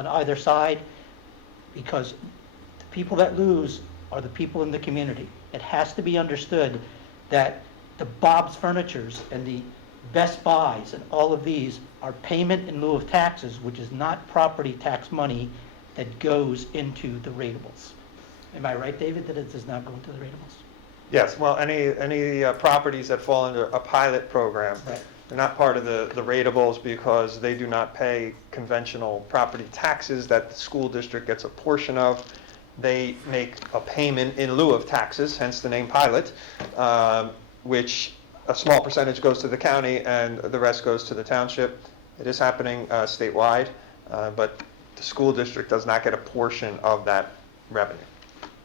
on either side, because the people that lose are the people in the community. It has to be understood that the Bob's Furnitures and the Best Buys and all of these are payment in lieu of taxes, which is not property tax money that goes into the ratables. Am I right, David, that it does not go into the ratables? Yes, well, any properties that fall under a pilot program, Right. they're not part of the ratables because they do not pay conventional property taxes that the school district gets a portion of. They make a payment in lieu of taxes, hence the name pilot, which a small percentage goes to the county and the rest goes to the township. It is happening statewide, but the school district does not get a portion of that revenue.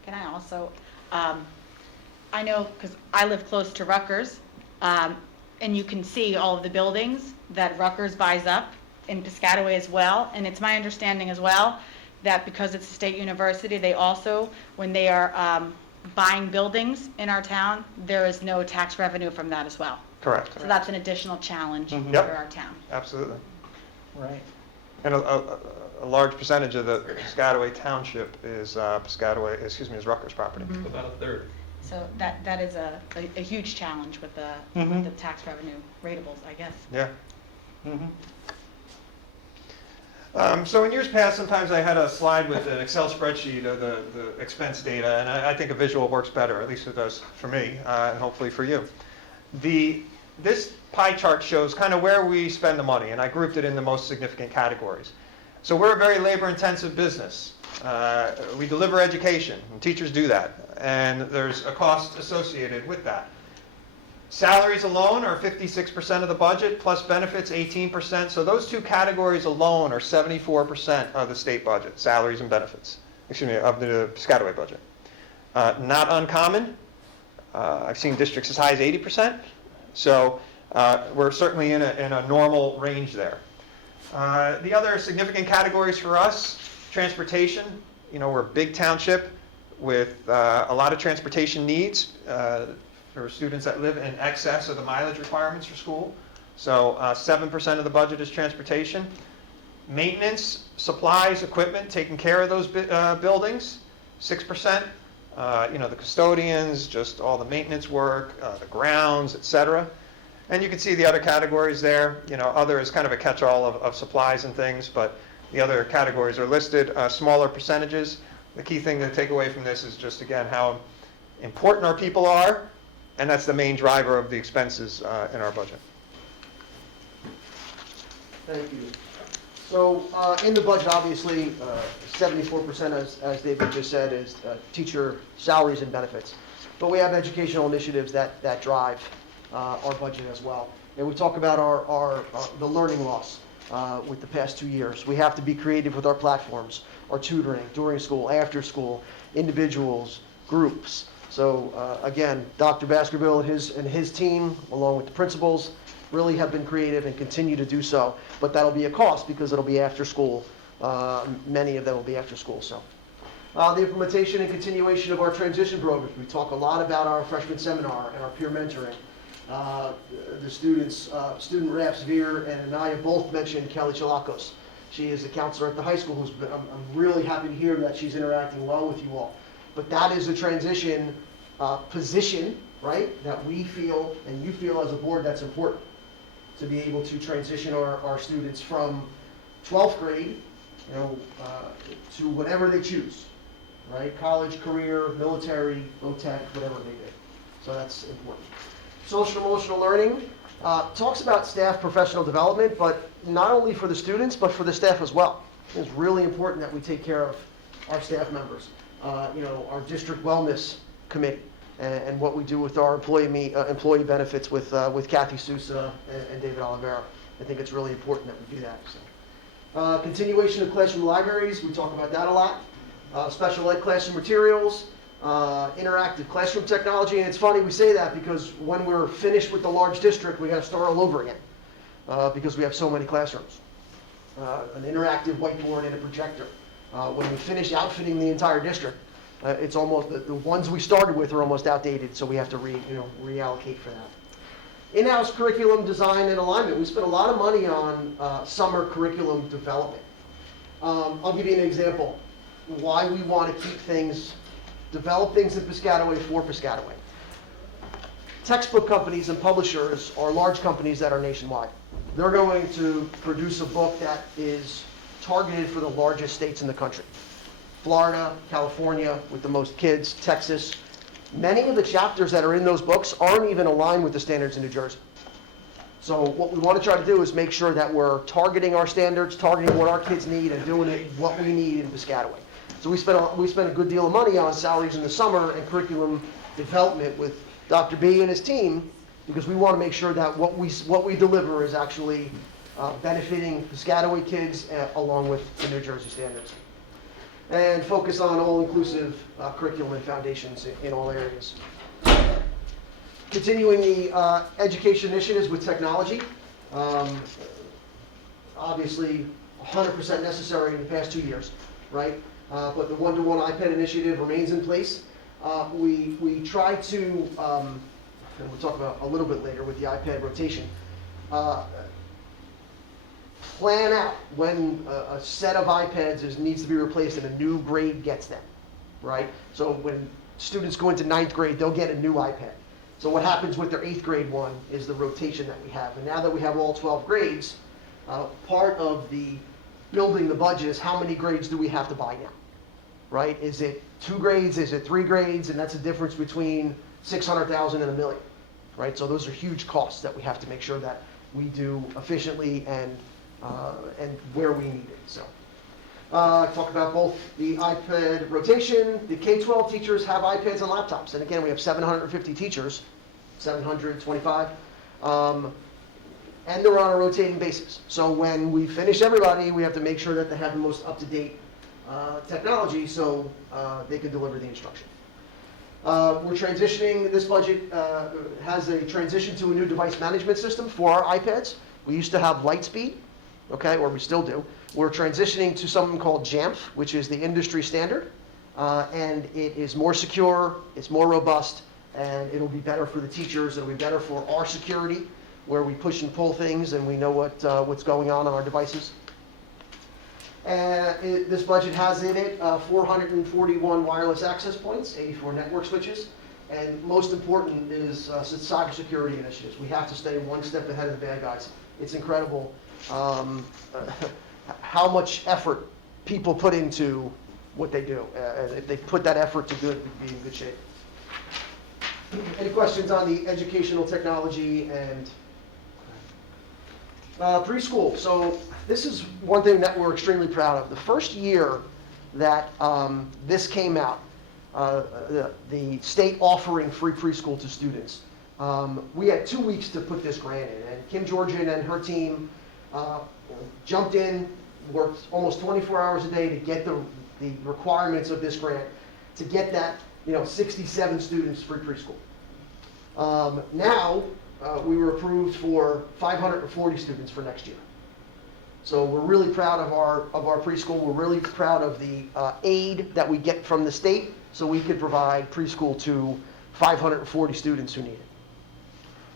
Can I also, I know, because I live close to Rutgers, and you can see all of the buildings that Rutgers buys up in Piscataway as well, and it's my understanding as well that because it's a state university, they also, when they are buying buildings in our town, there is no tax revenue from that as well. Correct. So that's an additional challenge for Yep. our town. Absolutely. Right. And a large percentage of the Piscataway Township is is Rutgers property. Mhm. About a third. So that is a huge challenge with the tax revenue ratables, I guess. Yeah. Mhm. So in years past, sometimes I had a slide with an Excel spreadsheet of the expense data, and I think a visual works better, at least it does for me, and hopefully for you. This pie chart shows kind of where we spend the money, and I grouped it in the most significant categories. So we're a very labor-intensive business. We deliver education, and teachers do that, and there's a cost associated with that. Salaries alone are 56% of the budget, plus benefits 18%. So those two categories alone are 74% of the state budget, salaries and benefits, of the Piscataway budget. Not uncommon. I've seen districts as high as 80%. So we're certainly in a normal range there. The other significant categories for us, transportation. We're a big township with a lot of transportation needs for students that live in excess of the mileage requirements for school. So 7% of the budget is transportation. Maintenance, supplies, equipment, taking care of those buildings, 6%. The custodians, just all the maintenance work, the grounds, etc. And you can see the other categories there. Other is kind of a catch-all of supplies and things, but the other categories are listed, smaller percentages. The key thing to take away from this is just, again, how important our people are, and that's the main driver of the expenses in our budget. Thank you. So in the budget, obviously, 74%, as David just said, is teacher salaries and benefits. But we have educational initiatives that drive our budget as well. And we talk about the learning loss with the past 2 years. We have to be creative with our platforms, our tutoring, during school, after school, individuals, groups. So again, Dr. Baskerville and his team, along with the principals, really have been creative and continue to do so. But that'll be a cost because it'll be after school. Many of them will be after school. So the implementation and continuation of our transition programs. We talk a lot about our freshman seminar and our peer mentoring. The students, student reps, Veer and Anaya, both mentioned Kelly Chalakos. She is a counselor at the high school. I'm really happy to hear that she's interacting well with you all. But that is a transition position, right, that we feel and you feel as a board that's important to be able to transition our students from 12th grade, to whatever they choose, right? College, career, military, OTEC, whatever they do. So that's important. Social emotional learning talks about staff professional development, but not only for the students, but for the staff as well. It's really important that we take care of our staff members. Our district wellness committee and what we do with our employee benefits with Kathy Sousa and David Oliveira. I think it's really important that we do that. So. Continuation of classroom libraries, we talk about that a lot. Special ed classroom materials, interactive classroom technology, and it's funny we say that because when we're finished with the large district, we got to start all over again because we have so many classrooms. An interactive whiteboard and a projector. When we finish outfitting the entire district, it's almost the ones we started with are almost outdated, so we have to reallocate for that. In-house curriculum design and alignment. We spent a lot of money on summer curriculum development. I'll give you an example, why we want to keep things, develop things in Piscataway for Piscataway. Textbook companies and publishers are large companies that are nationwide. They're going to produce a book that is targeted for the largest states in the country. Florida, California, with the most kids, Texas. Many of the chapters that are in those books aren't even aligned with the standards in New Jersey. So what we want to try to do is make sure that we're targeting our standards, targeting what our kids need, and doing it what we need in Piscataway. So we spent a good deal of money on salaries in the summer and curriculum development with Dr. B and his team, because we want to make sure that what we deliver is actually benefiting Piscataway kids along with the New Jersey standards. And focus on all-inclusive curriculum and foundations in all areas. Continuing the education initiatives with technology. Obviously, 100% necessary in the past 2 years, right? But the one-to-one iPad initiative remains in place. We try to, and we'll talk about a little bit later with the iPad rotation, plan out when a set of iPads needs to be replaced and a new grade gets them, right? So when students go into 9th grade, they'll get a new iPad. So what happens with their 8th grade one is the rotation that we have. And now that we have all 12 grades, part of the building the budget is how many grades do we have to buy now, right? Is it 2 grades? Is it 3 grades? And that's a difference between 600,000 and $1 million, right? So those are huge costs that we have to make sure that we do efficiently and where we need it. So talk about both the iPad rotation. The K-12 teachers have iPads and laptops. And again, we have 750 teachers, 725. And they're on a rotating basis. So when we finish everybody, we have to make sure that they have the most up-to-date technology so they can deliver the instruction. We're transitioning, this budget has a transition to a new device management system for our iPads. We used to have Lightspeed, okay, or we still do. We're transitioning to something called Jamf, which is the industry standard, and it is more secure, it's more robust, and it'll be better for the teachers, it'll be better for our security, where we push and pull things and we know what's going on our devices. And this budget has in it 441 wireless access points, 84 network switches, and most important is cybersecurity initiatives. We have to stay one step ahead of the bad guys. It's incredible how much effort people put into what they do. And if they put that effort to good, we'd be in good shape. Any questions on the educational technology and preschool? So this is one thing that we're extremely proud of. The first year that this came out, the state offering free preschool to students, we had 2 weeks to put this grant in. And Kim Georgian and her team jumped in, worked almost 24 hours a day to get the requirements of this grant, to get that 67 students free preschool. Now, we were approved for 540 students for next year. So we're really proud of our preschool. We're really proud of the aid that we get from the state, so we could provide preschool to 540 students who need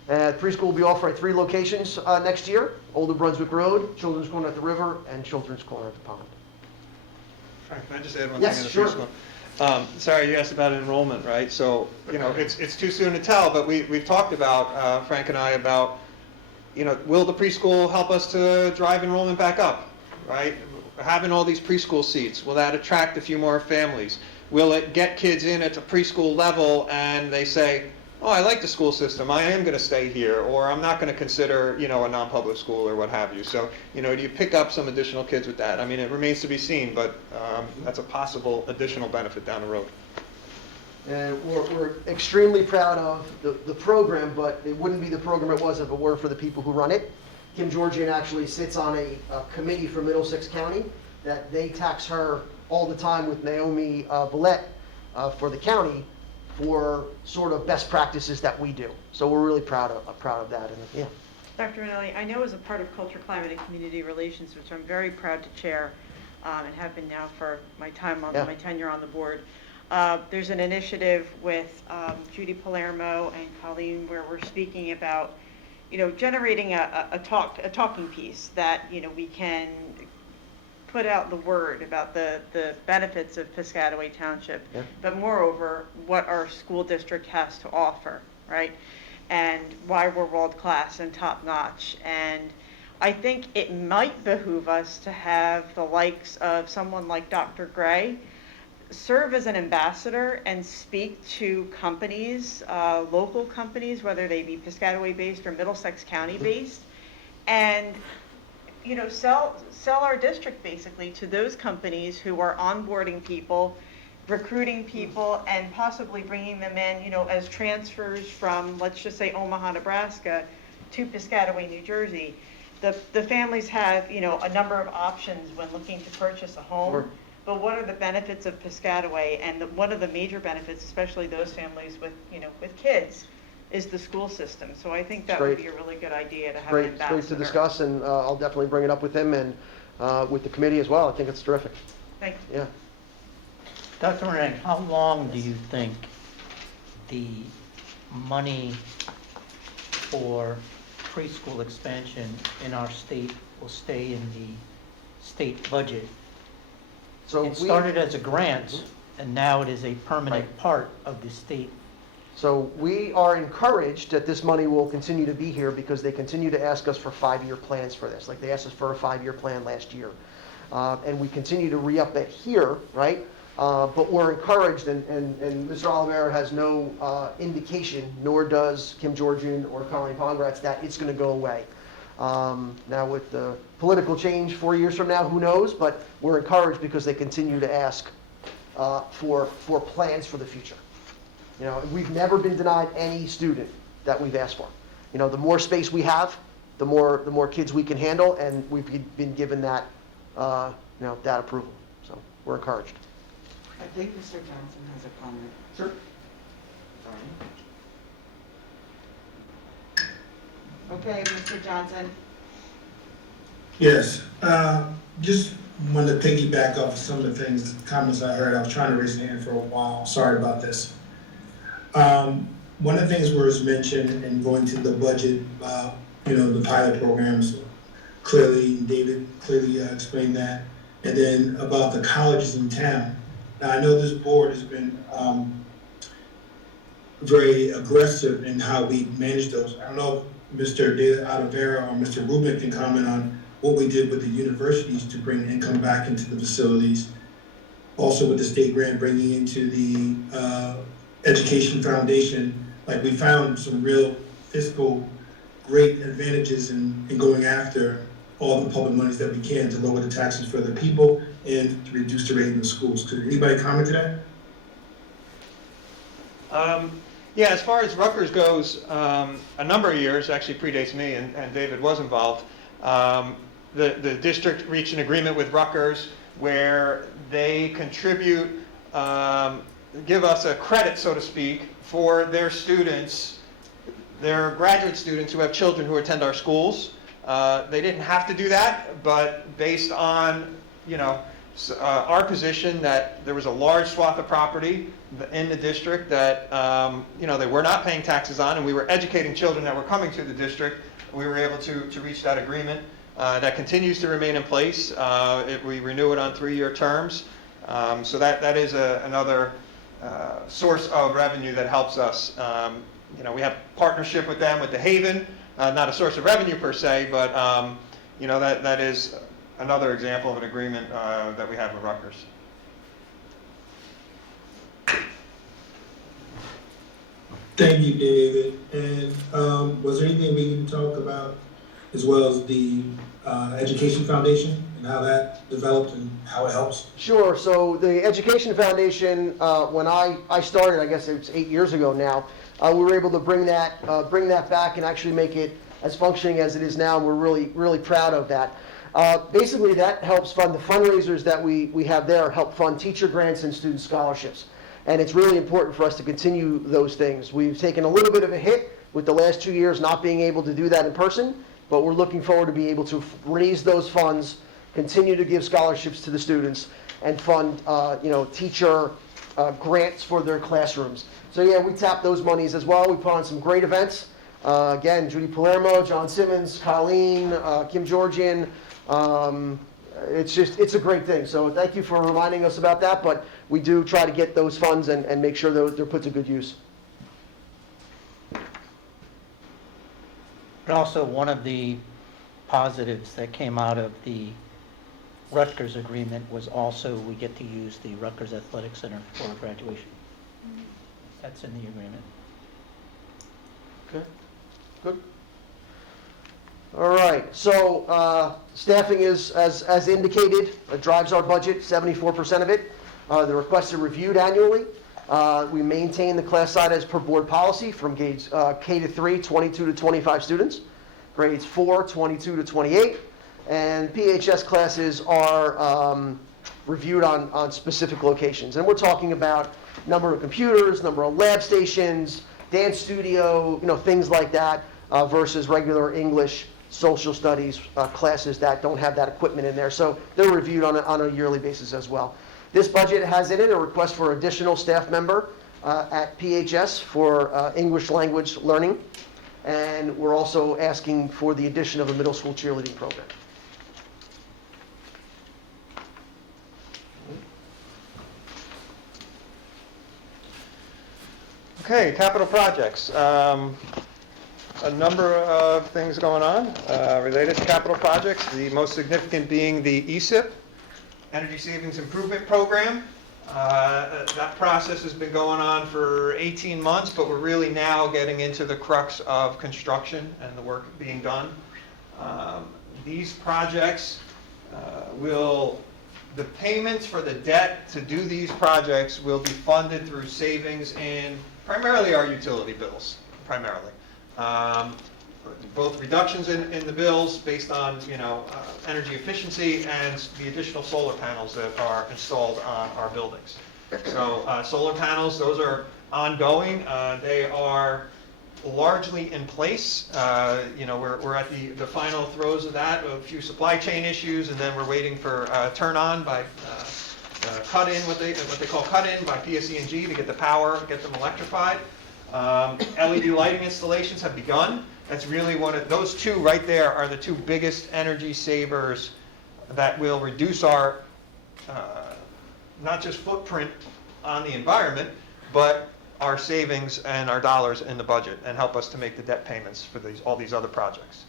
it. Preschool will be offered at 3 locations next year: Old New Brunswick Road, Children's Corner at the River, and Children's Corner at the Pond. Frank, can I just add one Yes, thing on sure. the preschool? Sorry, you asked about enrollment, right? So, it's too soon to tell, but we've talked about, Frank and I, about, will the preschool help us to drive enrollment back up, right? Having all these preschool seats, will that attract a few more families? Will it get kids in at the preschool level and they say, oh, I like the school system, I am going to stay here, or I'm not going to consider, a non-public school or what have you. So, do you pick up some additional kids with that? I mean, it remains to be seen, but that's a possible additional benefit down the road. And we're extremely proud of the program, but it wouldn't be the program it was if it weren't for the people who run it. Kim Georgian actually sits on a committee for Middlesex County that they tax her all the time with Naomi Villette for the county, for sort of best practices that we do. So we're really proud of that. And yeah. Dr. Manelli, I know as a part of Culture, Climate, and Community Relations, which I'm very proud to chair, and have been now for my tenure on the board, there's an initiative with Judy Palermo and Colleen where we're speaking about, generating a talking piece that, we can put out the word about the benefits of Piscataway Township, Yeah. but moreover, what our school district has to offer, right? And why we're world-class and top-notch. And I think it might behoove us to have the likes of someone like Dr. Gray serve as an ambassador and speak to companies, local companies, whether they be Piscataway-based or Middlesex County-based, and sell our district basically to those companies who are onboarding people, recruiting people, and possibly bringing them in, as transfers from, let's just say, Omaha, Nebraska, to Piscataway, New Jersey. The families have, a number of options when looking to purchase a home. Sure. But what are the benefits of Piscataway? And one of the major benefits, especially those families with kids, is the school system. So I think that would be a really good idea to have an It's great ambassador. to discuss, and I'll definitely bring it up with him and with the committee as well. I think it's terrific. Thank you. Yeah. Dr. Renang, how long do you think the money for preschool expansion in our state will stay in the state budget? So It started as a grant, and now it is a permanent Right. part of the state. So we are encouraged that this money will continue to be here because they continue to ask us for 5-year plans for this. Like they asked us for a 5-year plan last year. And we continue to re-up it here, right? But we're encouraged, and Mr. Oliveira has no indication, nor does Kim Georgian or Colleen Pongratz, that it's going to go away. Now with the political change 4 years from now, who knows? But we're encouraged because they continue to ask for plans for the future. We've never been denied any student that we've asked for. The more space we have, the more kids we can handle, and we've been given that, that approval. So we're encouraged. I think Mr. Johnson has a comment. Sure. Sorry. Okay, Mr. Johnson. Yes, just wanted to piggyback off of some of the things, comments I heard. I was trying to raise a hand for a while. Sorry about this. One of the things was mentioned in going to the budget, the pilot programs, clearly, David clearly explained that. And then about the colleges in town. Now, I know this board has been very aggressive in how we manage those. I don't know if Mr. De Oliveira or Mr. Rubin can comment on what we did with the universities to bring income back into the facilities. Also with the state grant bringing into the Education Foundation, like we found some real fiscal great advantages in going after all the public monies that we can to lower the taxes for the people and to reduce the rating of schools. Could anybody comment to that? Yeah, as far as Rutgers goes, a number of years, actually predates me, and David was involved. The district reached an agreement with Rutgers where they contribute, give us a credit, so to speak, for their students, their graduate students who have children who attend our schools. They didn't have to do that, but based on, our position that there was a large swath of property in the district that, they were not paying taxes on, and we were educating children that were coming to the district, we were able to reach that agreement. That continues to remain in place. We renew it on 3-year terms. So that is another source of revenue that helps us. We have partnership with them, with the Haven, not a source of revenue per se, but that is another example of an agreement that we have with Rutgers. Thank you, David. And was there anything we can talk about as well as the Education Foundation and how that developed and how it helps? Sure. So the Education Foundation, when I started, I guess it's 8 years ago now, we were able to bring that back and actually make it as functioning as it is now. And we're really, really proud of that. Basically, that helps fund the fundraisers that we have there, help fund teacher grants and student scholarships. And it's really important for us to continue those things. We've taken a little bit of a hit with the last 2 years not being able to do that in person, but we're looking forward to being able to raise those funds, continue to give scholarships to the students, and fund, teacher grants for their classrooms. So yeah, we tap those monies as well. We put on some great events. Again, Judy Palermo, John Simmons, Colleen, Kim Georgian, it's a great thing. So thank you for reminding us about that, but we do try to get those funds and make sure they're put to good use. But also, one of the positives that came out of the Rutgers agreement was also we get to use the Rutgers Athletic Center for graduation. That's in the agreement. Okay, good. All right, so staffing is, as indicated, drives our budget, 74% of it. The requests are reviewed annually. We maintain the class size as per board policy from grades K to 3, 22 to 25 students, grades 4, 22 to 28, and PHS classes are reviewed on specific locations. And we're talking about number of computers, number of lab stations, dance studio, things like that, versus regular English, social studies classes that don't have that equipment in there. So they're reviewed on a yearly basis as well. This budget has in it a request for additional staff member at PHS for English language learning. And we're also asking for the addition of a middle school cheerleading program. Okay, capital projects. A number of things going on related to capital projects, the most significant being the ESIP, Energy Savings Improvement Program. That process has been going on for 18 months, but we're really now getting into the crux of construction and the work being done. These projects the payments for the debt to do these projects will be funded through savings in primarily our utility bills, primarily. Both reductions in the bills based on, energy efficiency and the additional solar panels that are installed on our buildings. So solar panels, those are ongoing. They are largely in place. We're at the final throes of that, a few supply chain issues, and then we're waiting for turn on by cut-in, what they call cut-in by PSE&G to get the power, get them electrified. LED lighting installations have begun. That's really those two right there are the two biggest energy savers that will reduce our, not just footprint on the environment, but our savings and our dollars in the budget and help us to make the debt payments for all these other projects.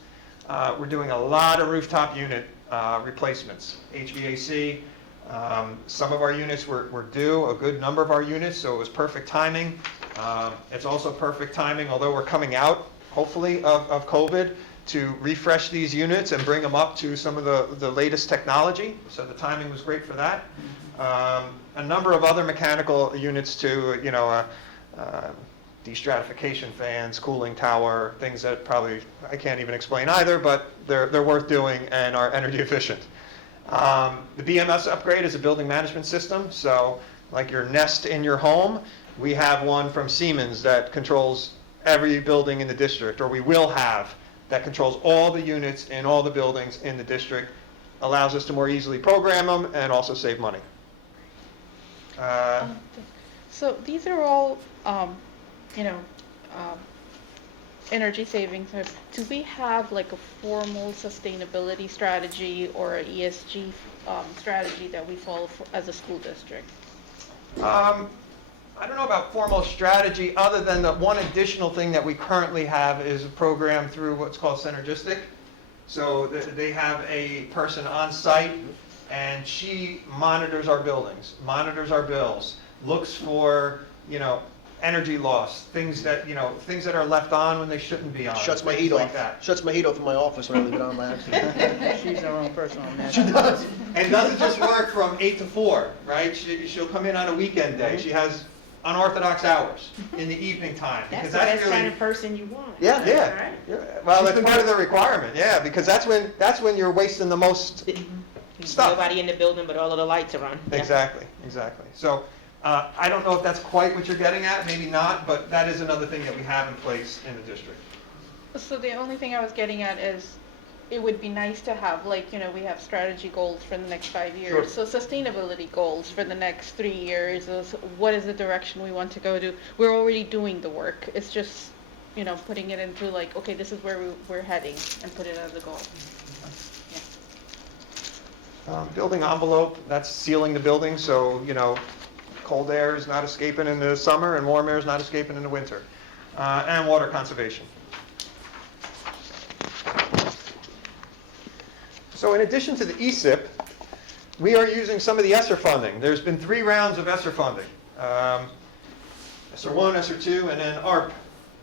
We're doing a lot of rooftop unit replacements, HVAC. Some of our units were due, a good number of our units, so it was perfect timing. It's also perfect timing, although we're coming out, hopefully, of COVID, to refresh these units and bring them up to some of the latest technology. So the timing was great for that. A number of other mechanical units too, destratification fans, cooling tower, things that probably I can't even explain either, but they're worth doing and are energy efficient. The BMS upgrade is a building management system, so like your Nest in your home, we have one from Siemens that controls every building in the district, or we will have, that controls all the units in all the buildings in the district, allows us to more easily program them and also save money. So these are all, energy savings. Do we have like a formal sustainability strategy or an ESG strategy that we follow as a school district? I don't know about formal strategy, other than the one additional thing that we currently have is a program through what's called Synergistic. So they have a person on site, and she monitors our buildings, monitors our bills, looks for, energy loss, things that are left on when they shouldn't be on. Shuts my things heat like off. that. Shuts my heat off in my office when I leave it on by accident. She's her own personal She does. And doesn't just work from 8 to 4, right? She'll come in on a weekend day. She has unorthodox hours in the evening time. That's because the best really, kind of person you want. Yeah. Yeah. Right? Yeah. Well, that's part of the requirement, yeah, because that's when you're wasting the most stuff. Nobody in the building, but all of the lights are on. Yeah. Exactly. So I don't know if that's quite what you're getting at, maybe not, but that is another thing that we have in place in the district. So the only thing I was getting at is, it would be nice to have, we have strategy goals for the next 5 years. Sure. So sustainability goals for the next 3 years is what is the direction we want to go to. We're already doing the work. It's just, putting it into okay, this is where we're heading and put it as a goal. Building envelope, that's sealing the building, so, cold air is not escaping in the summer and warm air is not escaping in the winter. And water conservation. So in addition to the ESIP, we are using some of the ESSER funding. There's been 3 rounds of ESSER funding. ESSER 1, ESSER 2, and then ARP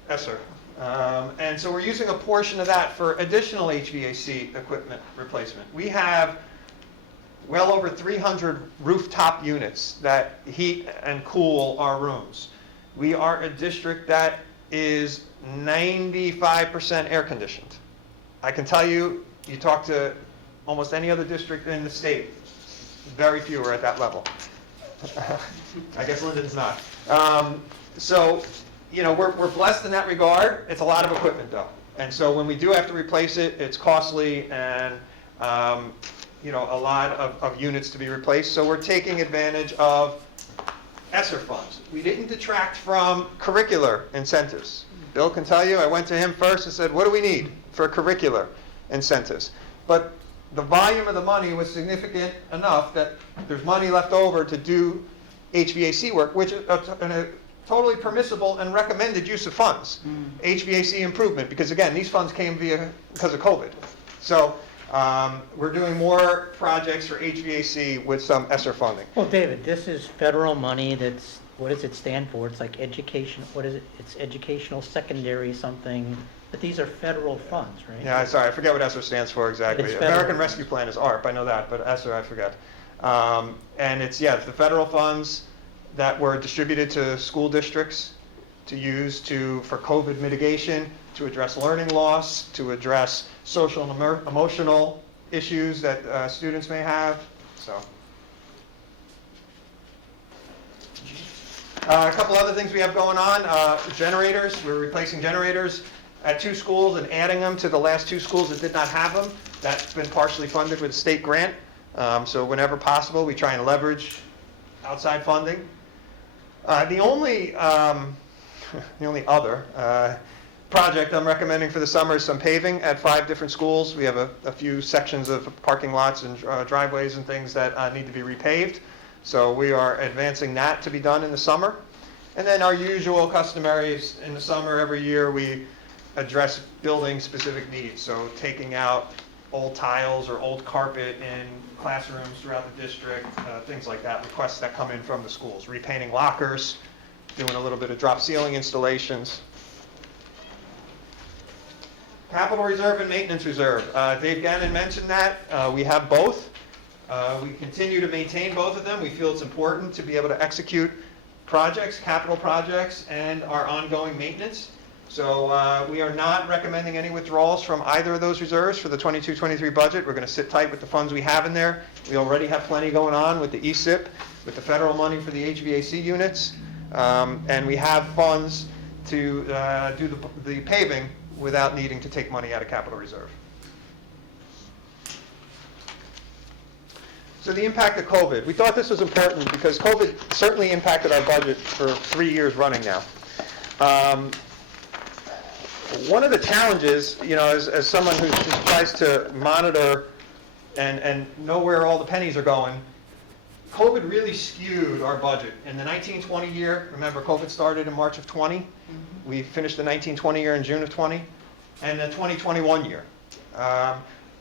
ESSER. And so we're using a portion of that for additional HVAC equipment replacement. We have well over 300 rooftop units that heat and cool our rooms. We are a district that is 95% air conditioned. I can tell you, you talk to almost any other district in the state, very few are at that level. I guess Linden's not. So, we're blessed in that regard. It's a lot of equipment though. And so when we do have to replace it, it's costly and, a lot of units to be replaced. So we're taking advantage of ESSER funds. We didn't detract from curricular incentives. Bill can tell you, I went to him first and said, what do we need for curricular incentives? But the volume of the money was significant enough that there's money left over to do HVAC work, which is a totally permissible and recommended use of funds. HVAC improvement, because again, these funds came because of COVID. So we're doing more projects for HVAC with some ESSER funding. Well, David, this is federal money that's, what does it stand for? It's like education, what is it? It's educational secondary something, but these are federal funds, right? Yeah, sorry, I forget what ESSER stands for exactly. It's federal. American Rescue Plan is ARP, I know that, but ESSER I forget. And it's the federal funds that were distributed to school districts to use for COVID mitigation, to address learning loss, to address social and emotional issues that students may have. So, a couple other things we have going on. Generators, we're replacing generators at 2 schools and adding them to the last 2 schools that did not have them. That's been partially funded with a state grant. So whenever possible, we try and leverage outside funding. The only other project I'm recommending for the summer is some paving at 5 different schools. We have a few sections of parking lots and driveways and things that need to be repaved. So we are advancing that to be done in the summer. And then our usual customaries in the summer every year, we address building specific needs. So taking out old tiles or old carpet in classrooms throughout the district, things like that, requests that come in from the schools. Repainting lockers, doing a little bit of drop ceiling installations. Capital reserve and maintenance reserve. Dave Gannon mentioned that. We have both. We continue to maintain both of them. We feel it's important to be able to execute projects, capital projects, and our ongoing maintenance. So we are not recommending any withdrawals from either of those reserves for the 22-23 budget. We're going to sit tight with the funds we have in there. We already have plenty going on with the ESIP, with the federal money for the HVAC units, and we have funds to do the paving without needing to take money out of capital reserve. So the impact of COVID. We thought this was important because COVID certainly impacted our budget for 3 years running now. One of the challenges, as someone who just tries to monitor and know where all the pennies are going, COVID really skewed our budget. In the 1920 year, remember COVID started in March of 20, we finished the 1920 year in June of 20, and the 2021 year.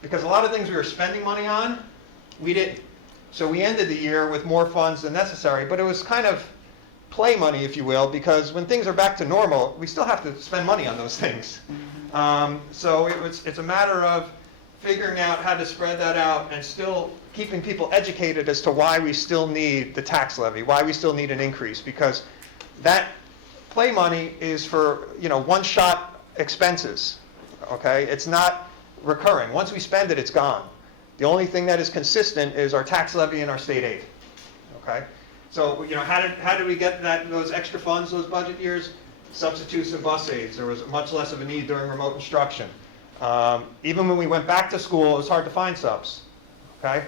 Because a lot of things we were spending money on, we didn't. So we ended the year with more funds than necessary, but it was kind of play money, if you will, because when things are back to normal, we still have to spend money on those things. So it's a matter of figuring out how to spread that out and still keeping people educated as to why we still need the tax levy, why we still need an increase, because that play money is for, one-shot expenses, okay? It's not recurring. Once we spend it, it's gone. The only thing that is consistent is our tax levy and our state aid, okay? So, how did we get those extra funds those budget years? Substitutes and bus aids. There was much less of a need during remote instruction. Even when we went back to school, it was hard to find subs, okay?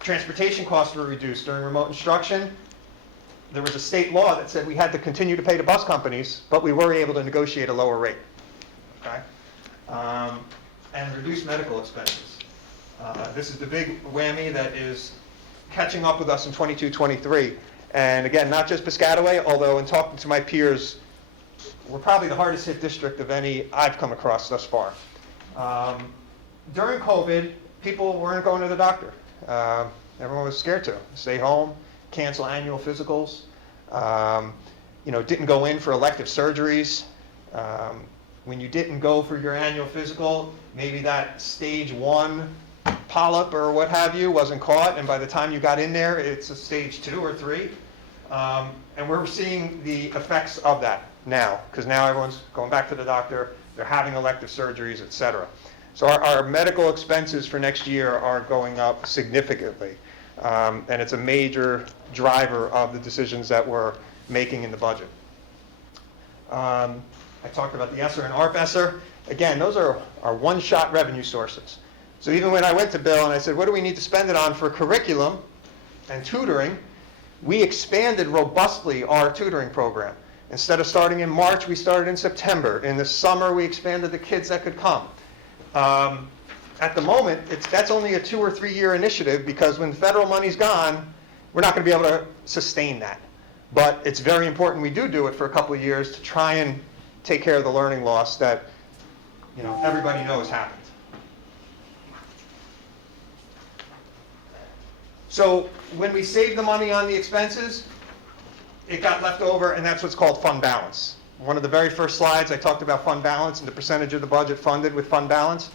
Transportation costs were reduced during remote instruction. There was a state law that said we had to continue to pay the bus companies, but we were able to negotiate a lower rate, okay? And reduce medical expenses. This is the big whammy that is catching up with us in 22, 23. And again, not just Piscataway, although in talking to my peers, we're probably the hardest hit district of any I've come across thus far. During COVID, people weren't going to the doctor. Everyone was scared to stay home, cancel annual physicals, didn't go in for elective surgeries. When you didn't go for your annual physical, maybe that stage 1 polyp or what have you wasn't caught, and by the time you got in there, it's a stage 2 or 3. And we're seeing the effects of that now, because now everyone's going back to the doctor, they're having elective surgeries, et cetera. So our medical expenses for next year are going up significantly. And it's a major driver of the decisions that we're making in the budget. I talked about the ESSER and ARP ESSER. Again, those are our one-shot revenue sources. So even when I went to Bill and I said, what do we need to spend it on for curriculum and tutoring, we expanded robustly our tutoring program. Instead of starting in March, we started in September. In the summer, we expanded the kids that could come. At the moment, that's only a 2 or 3 year initiative, because when federal money's gone, we're not going to be able to sustain that. But it's very important we do it for a couple of years to try and take care of the learning loss that everybody knows happened. So when we save the money on the expenses, it got left over, and that's what's called fund balance. One of the very first slides, I talked about fund balance and the percentage of the budget funded with fund balance.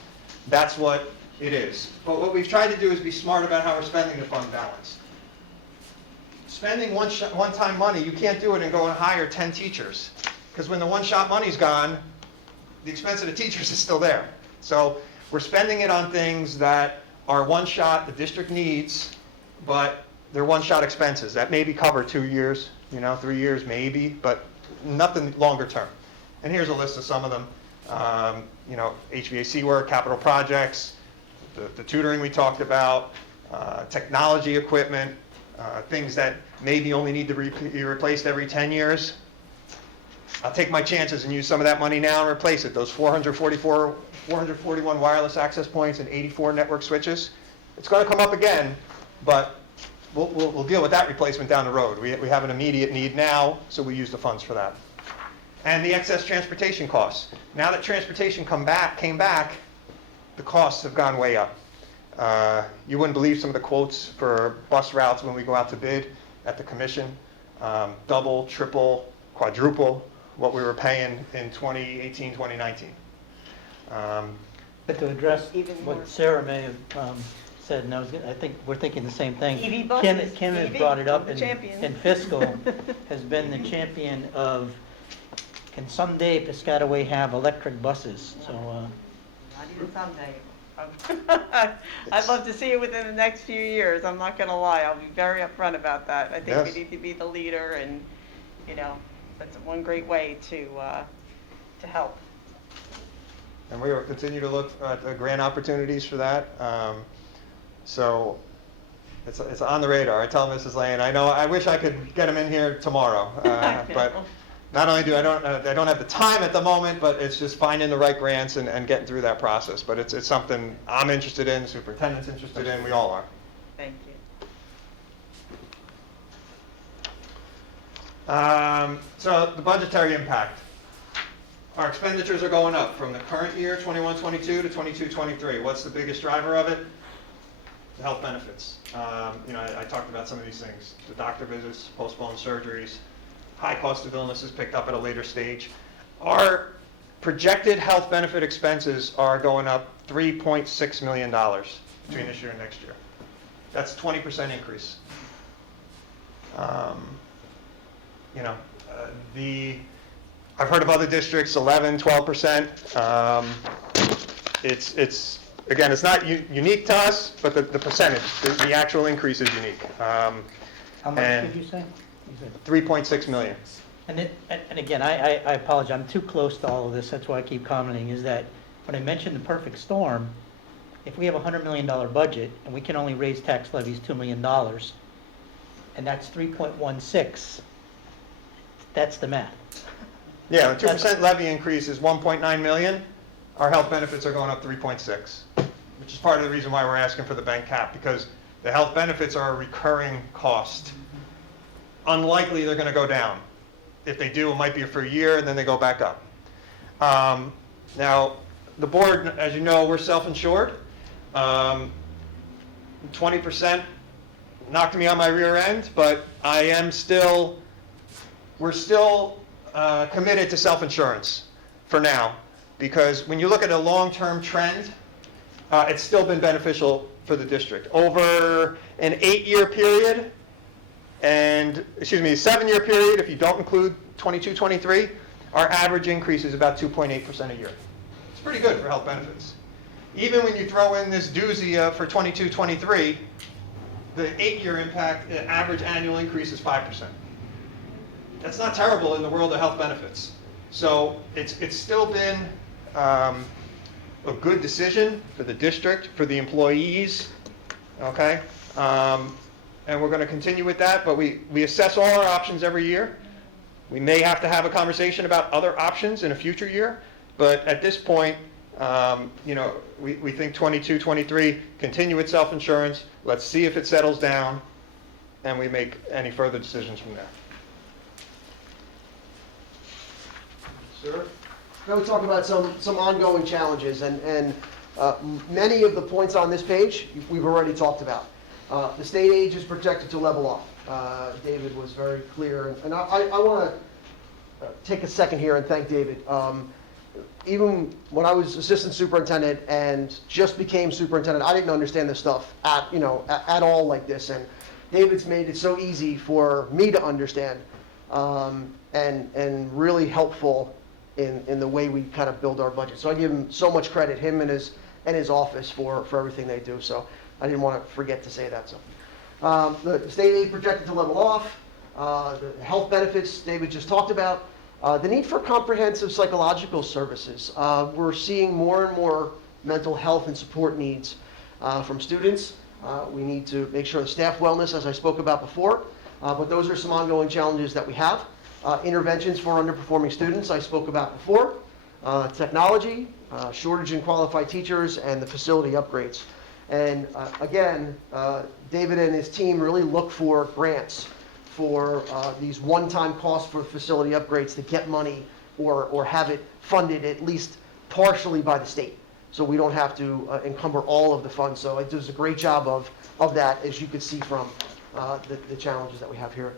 That's what it is. But what we've tried to do is be smart about how we're spending the fund balance. Spending one-time money, you can't do it and go and hire 10 teachers. Because when the one-shot money's gone, the expense of the teachers is still there. So we're spending it on things that are one-shot, the district needs, but they're one-shot expenses. That maybe cover 2 years, 3 years maybe, but nothing longer term. And here's a list of some of them. HVAC work, capital projects, the tutoring we talked about, technology equipment, things that maybe only need to be replaced every 10 years. I'll take my chances and use some of that money now and replace it. Those 441 wireless access points and 84 network switches. It's going to come up again, but we'll deal with that replacement down the road. We have an immediate need now, so we use the funds for that. And the excess transportation costs. Now that transportation came back, the costs have gone way up. You wouldn't believe some of the quotes for bus routes when we go out to bid at the commission. Double, triple, quadruple what we were paying in 2018, 2019. But to address Even more. what Sarah may have said, and I think we're thinking the same thing. EV buses, Ken has EV, brought it up, the champion. and Fiscal has been the champion of, can someday Piscataway have electric buses? So, Not even someday. I'd love to see it within the next few years. I'm not going to lie. I'll be very upfront about that. I think Yes. we need to be the leader, and that's one great way to help. And we will continue to look at grant opportunities for that. So it's on the radar. I tell Mrs. Lane, I wish I could get him in here tomorrow, but not only I don't have the time at the moment, but it's just finding the right grants and getting through that process. But it's something I'm interested in, superintendent's interested in, we all are. Thank you. So the budgetary impact. Our expenditures are going up from the current year, 21-22 to 22-23. What's the biggest driver of it? The health benefits. I talked about some of these things. The doctor visits, postponed surgeries, high cost of illnesses picked up at a later stage. Our projected health benefit expenses are going up $3.6 million between this year and next year. That's a 20% increase. I've heard of other districts, 11, 12%. Again, it's not unique to us, but the percentage, the actual increase is unique. how much And- did you say? You said 3.6 million. And again, I apologize, I'm too close to all of this, that's why I keep commenting, is that when I mentioned the perfect storm, if we have a $100 million budget and we can only raise tax levies $2 million, and that's 3.16, that's the math. Yeah, the 2% levy increase is 1.9 million. Our health benefits are going up 3.6. which is part of the reason why we're asking for the bank cap, because the health benefits are a recurring cost. Unlikely they're going to go down. If they do, it might be for a year, and then they go back up. Now, the board, as you know, we're self-insured. 20% knocked me on my rear end, but we're still committed to self-insurance for now, because when you look at a long-term trend, it's still been beneficial for the district. Over an 8-year period, a 7-year period, if you don't include 22, 23, our average increase is about 2.8% a year. It's pretty good for health benefits. Even when you throw in this doozy for 22, 23, the 8-year impact, the average annual increase is 5%. That's not terrible in the world of health benefits. So it's still been a good decision for the district, for the employees, okay? And we're going to continue with that, but we assess all our options every year. We may have to have a conversation about other options in a future year, but at this point, we think 22, 23, continue with self-insurance. Let's see if it settles down, and we make any further decisions from there. Sir? Now we talk about some ongoing challenges, and many of the points on this page we've already talked about. The state aid is projected to level off. David was very clear, and I want to take a second here and thank David. Even when I was assistant superintendent and just became superintendent, I didn't understand this stuff at all like this, and David's made it so easy for me to understand, and really helpful in the way we kind of build our budget. So I give him so much credit, him and his office for everything they do. So I didn't want to forget to say that. So the state aid projected to level off. The health benefits David just talked about. The need for comprehensive psychological services. We're seeing more and more mental health and support needs from students. We need to make sure the staff wellness, as I spoke about before, but those are some ongoing challenges that we have. Interventions for underperforming students, I spoke about before. Technology, shortage in qualified teachers, and the facility upgrades. And again, David and his team really look for grants for these one-time costs for facility upgrades to get money or have it funded at least partially by the state, so we don't have to encumber all of the funds. So it does a great job of that, as you can see from the challenges that we have here.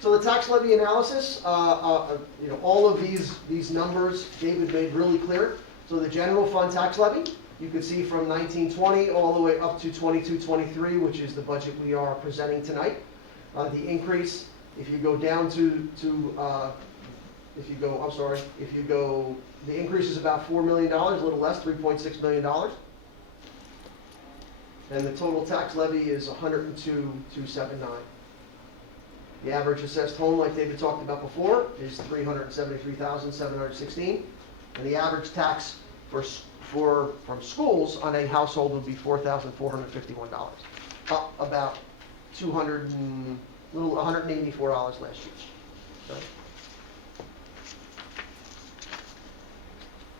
So the tax levy analysis, all of these numbers David made really clear. So the general fund tax levy, you can see from 1920 all the way up to 22-23, which is the budget we are presenting tonight. The increase, if you go down the increase is about $4 million, a little less, $3.6 million. And the total tax levy is $102,279. The average assessed home, like David talked about before, is $373,716. And the average tax from schools on a household would be $4,451, up about $184 last year. So,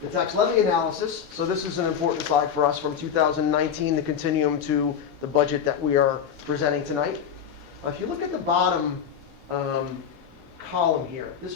the tax levy analysis, so this is an important slide for us from 2019, the continuum to the budget that we are presenting tonight. If you look at the bottom column here, this